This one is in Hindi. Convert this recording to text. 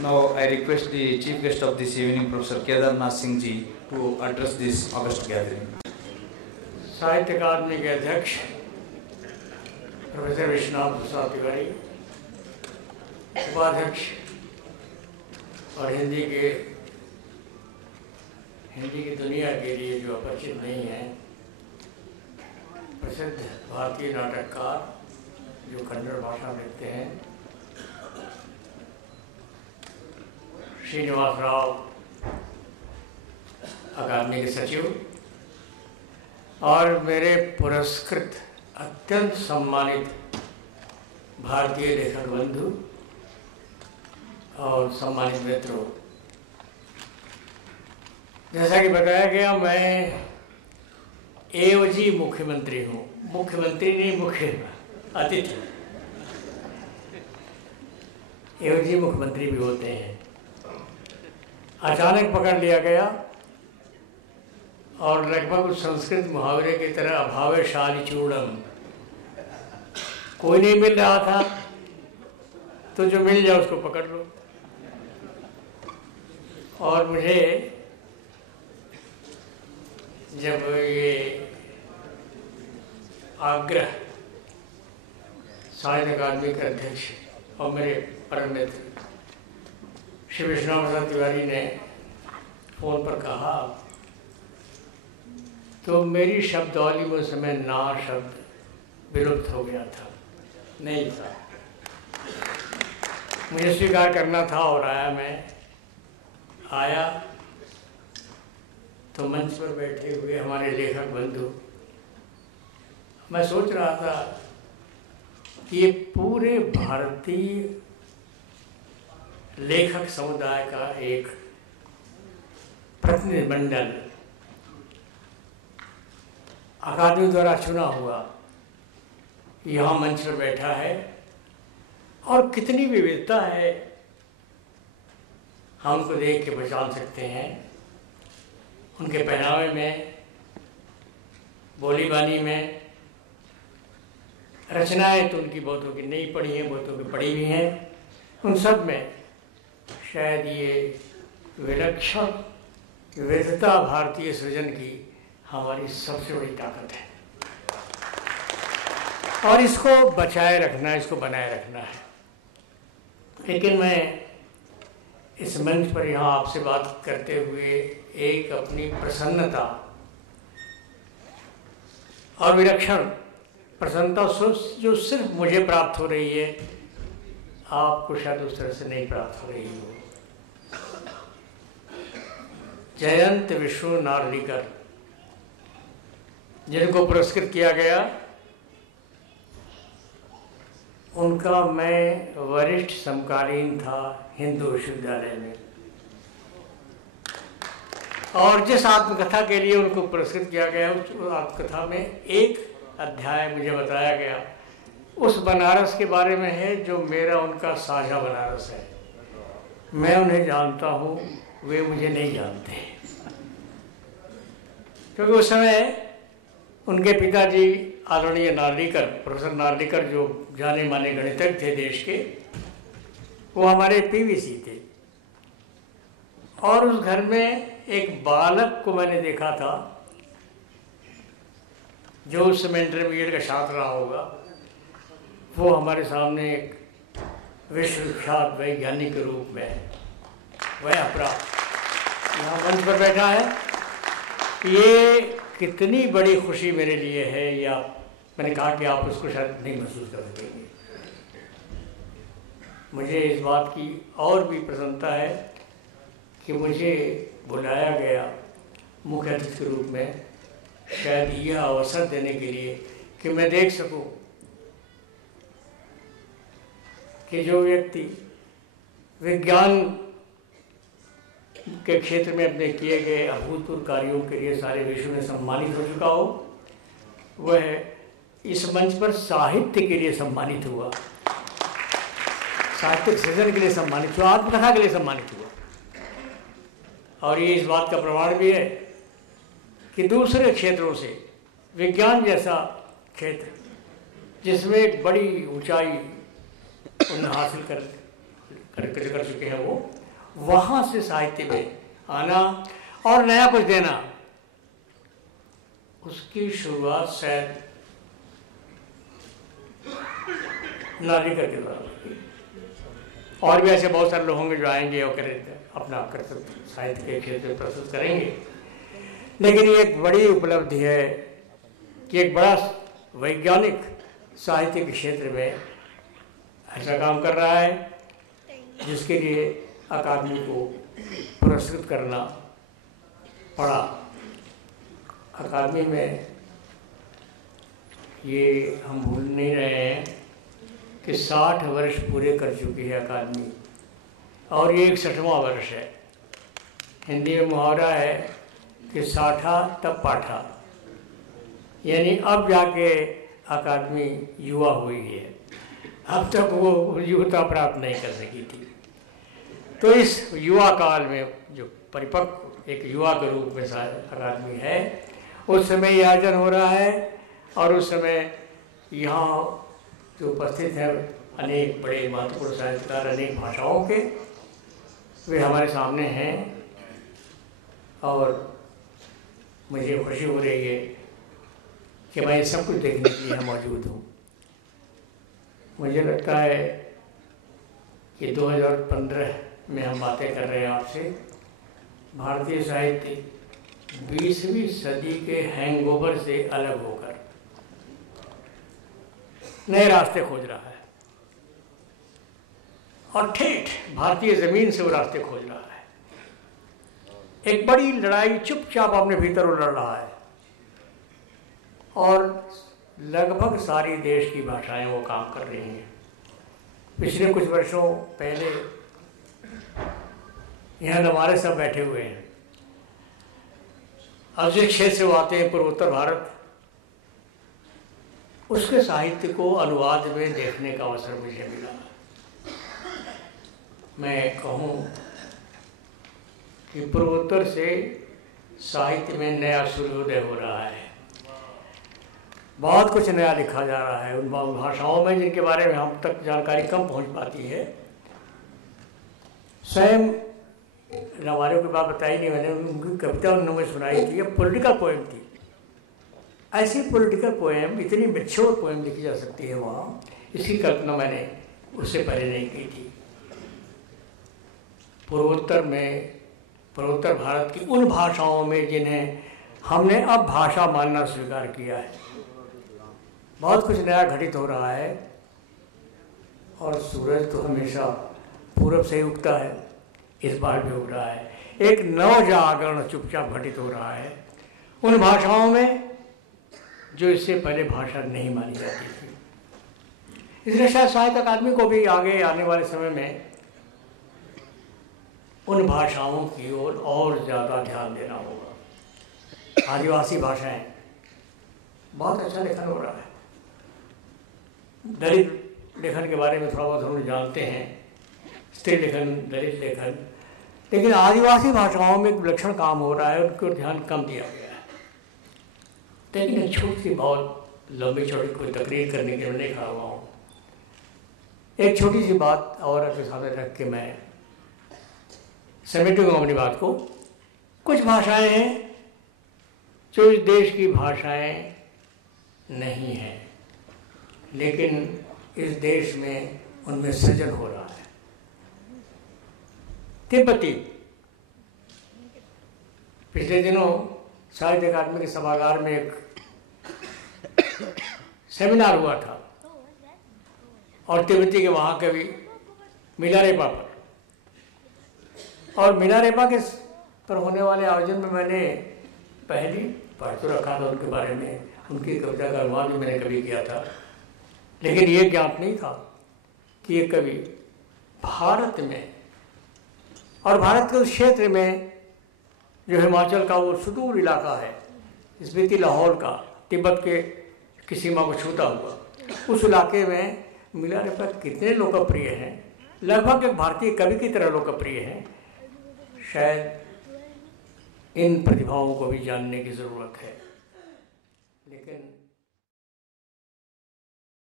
Now I request the chief guest of this evening, Professor Kedarnath Singh ji, to address this august gathering. साहित्य अकादमी के अध्यक्ष प्रोफेसर विश्वनाथ प्रसाद तिवारी, उपाध्यक्ष और हिंदी की दुनिया के लिए जो अपरिचित नहीं है, प्रसिद्ध भारतीय नाटककार जो कन्नड़ भाषा में लिखते हैं, श्रीनिवास राव अकादमी के सचिव और मेरे पुरस्कृत अत्यंत सम्मानित भारतीय लेखक बंधु और सम्मानित मित्रों, जैसा कि बताया गया, मैं एवजी मुख्यमंत्री हूँ। मुख्यमंत्री नहीं, मुख्य अतिथि। एवजी मुख्यमंत्री भी होते हैं। अचानक पकड़ लिया गया और लगभग उस संस्कृत मुहावरे की तरह अभावे शाली चूड़म, कोई नहीं मिल रहा था तो जो मिल जाए उसको पकड़ लो। और मुझे जब ये आग्रह साहित्य अकादमी के अध्यक्ष और मेरे परम मित्र श्री विश्वनाथ प्रसाद तिवारी ने फोन पर कहा, तो मेरी शब्दावली में उस समय ना शब्द विलुप्त हो गया था, नहीं था। मुझे स्वीकार करना था और आया तो मंच पर बैठे हुए हमारे लेखक बंधु, मैं सोच रहा था कि ये पूरे भारतीय लेखक समुदाय का एक प्रतिनिधिमंडल अकादमी द्वारा चुना हुआ यहाँ मंच पर बैठा है और कितनी विविधता है, हम उनको देख के पहचान सकते हैं। उनके पहनावे में, बोली बानी में, रचनाएं तो उनकी बहुतों की नहीं पढ़ी हैं, बहुतों की पढ़ी भी हैं। उन सब में शायद ये विलक्षण विविधता भारतीय सृजन की हमारी सबसे बड़ी ताकत है और इसको बचाए रखना है, इसको बनाए रखना है। लेकिन मैं इस मंच पर यहाँ आपसे बात करते हुए एक अपनी प्रसन्नता और विलक्षण प्रसन्नता जो सिर्फ मुझे प्राप्त हो रही है, आपको शायद उस तरह से नहीं प्राप्त हो रही हो। जयंत विष्णु नार्लिकर जिनको पुरस्कृत किया गया, उनका मैं वरिष्ठ समकालीन था हिंदू विश्वविद्यालय में, और जिस आत्मकथा के लिए उनको पुरस्कृत किया गया, उस आत्मकथा में एक अध्याय मुझे बताया गया उस बनारस के बारे में है जो मेरा उनका साझा बनारस है। मैं उन्हें जानता हूँ, वे मुझे नहीं जानते, क्योंकि उस समय उनके पिताजी आदरणीय नार्लिकर, प्रोफेसर नार्लिकर, जो जाने माने गणितज्ञ थे देश के, वो हमारे पीवीसी थे। और उस घर में एक बालक को मैंने देखा था जो उस समय इंटरमीडिएट का छात्र रहा होगा। वो हमारे सामने एक विश्वविख्यात वैज्ञानिक के रूप में वह अपना यहाँ मंच पर बैठा है। ये कितनी बड़ी खुशी मेरे लिए है, या मैंने कहा कि आप उसको शायद नहीं महसूस कर सकेंगे। मुझे इस बात की और भी प्रसन्नता है कि मुझे बुलाया गया मुख्य अतिथि के रूप में, शायद यह अवसर देने के लिए कि मैं देख सकूं कि जो व्यक्ति विज्ञान के क्षेत्र में अपने किए गए अभूतपूर्व कार्यों के लिए सारे विश्व में सम्मानित हो चुका हो, वह इस मंच पर साहित्य के लिए सम्मानित हुआ, साहित्यिक सृजन के लिए सम्मानित हुआ, आत्मकथा के लिए सम्मानित हुआ। और ये इस बात का प्रमाण भी है कि दूसरे क्षेत्रों से विज्ञान जैसा क्षेत्र जिसमें एक बड़ी ऊंचाई उन्हें हासिल कर चुके हैं वो, वहाँ से साहित्य में आना और नया कुछ देना, उसकी शुरुआत शायद नारिकर के द्वारा की। और भी ऐसे बहुत सारे लोग होंगे जो आएंगे और अपना कर्तव्य साहित्य के क्षेत्र में प्रस्तुत करेंगे। लेकिन ये एक बड़ी उपलब्धि है कि एक बड़ा वैज्ञानिक साहित्य के क्षेत्र में ऐसा काम कर रहा है जिसके लिए अकादमी को पुरस्कृत करना पड़ा। अकादमी में ये हम भूल नहीं रहे हैं कि 60 वर्ष पूरे कर चुकी है अकादमी और ये 61वां वर्ष है। हिंदी में मुहावरा है कि साठा तब पाठा, यानी अब जाके अकादमी युवा हुई है, अब तक वो युवता प्राप्त नहीं कर सकी थी। तो इस युवा काल में जो परिपक्व एक युवा के रूप में अकादमी है, उस समय ये आयोजन हो रहा है और उस समय यहाँ जो उपस्थित हैं अनेक बड़े महत्वपूर्ण साहित्यकार अनेक भाषाओं के, वे हमारे सामने हैं और मुझे खुशी हो रही है कि मैं सब कुछ देखने के लिए मौजूद हूँ। मुझे लगता है कि 2015 में हम बातें कर रहे हैं आपसे। भारतीय साहित्य 20वीं सदी के हैंगओवर से अलग होकर नए रास्ते खोज रहा है और ठेठ भारतीय जमीन से वो रास्ते खोज रहा है। एक बड़ी लड़ाई चुपचाप अपने भीतर वो लड़ रहा है और लगभग सारी देश की भाषाएं वो काम कर रही हैं। पिछले कुछ वर्षों पहले यहाँ हमारे सब बैठे हुए हैं, अब जिस क्षेत्र से वो आते हैं पूर्वोत्तर भारत, उसके साहित्य को अनुवाद में देखने का अवसर मुझे मिला। मैं कहूँ कि पूर्वोत्तर से साहित्य में नया सूर्योदय हो रहा है। बहुत कुछ नया लिखा जा रहा है उन भाषाओं में जिनके बारे में हम तक जानकारी कम पहुंच पाती है। स्वयं हमारे को बात बताई नहीं, मैंने उनकी कविता उन्होंने सुनाई थी, पॉलिटिकल पोएम थी। ऐसी पॉलिटिकल पोएम, इतनी मैच्योर पोएम लिखी जा सकती है वहाँ, इसकी कल्पना मैंने उससे पहले नहीं की थी। पूर्वोत्तर भारत की उन भाषाओं में जिन्हें हमने अब भाषा मानना स्वीकार किया है, बहुत कुछ नया घटित हो रहा है। और सूरज तो हमेशा पूरब से ही उगता है, इस बार भी उग रहा है। एक नव जागरण चुपचाप घटित हो रहा है उन भाषाओं में जो इससे पहले भाषा नहीं मानी जाती थी। इसलिए शायद साहित्य अकादमी को भी आगे आने वाले समय में उन भाषाओं की ओर और ज़्यादा ध्यान देना होगा। आदिवासी भाषाएं, बहुत अच्छा लेखन हो रहा है। दलित लेखन के बारे में थोड़ा बहुत हम जानते हैं, स्त्री लेखन, दलित लेखन, लेकिन आदिवासी भाषाओं में एक विलक्षण काम हो रहा है, उनको ध्यान कम दिया गया है। लेकिन एक छोटी सी, बहुत लंबी चौड़ी कोई तकरीर करने के लिए नहीं खड़ा हुआ हूँ। एक छोटी सी बात और अपने सामने रख के मैं समेटूंगा अपनी बात को। कुछ भाषाएं हैं जो इस देश की भाषाएं नहीं हैं, लेकिन इस देश में उनमें सृजन हो रहा है। तिब्बती, पिछले दिनों साहित्य अकादमी के सभागार में एक सेमिनार हुआ था और तिब्बती के वहाँ कवि मिलारेपा पर, और मिलारेपा के पर होने वाले आयोजन में मैंने पहली पढ़ तो रखा था उनके बारे में, उनकी कविता का अनुवाद भी मैंने कभी किया था, लेकिन ये ज्ञात नहीं था कि ये कवि भारत में और भारत के उस क्षेत्र में जो हिमाचल का वो सुदूर इलाका है, स्पीति लाहौर का, तिब्बत की सीमा को छूता हुआ, उस इलाके में मिलारेपा कितने लोकप्रिय हैं, लगभग एक भारतीय कवि की तरह लोकप्रिय हैं। शायद इन प्रतिभाओं को भी जानने की ज़रूरत है। लेकिन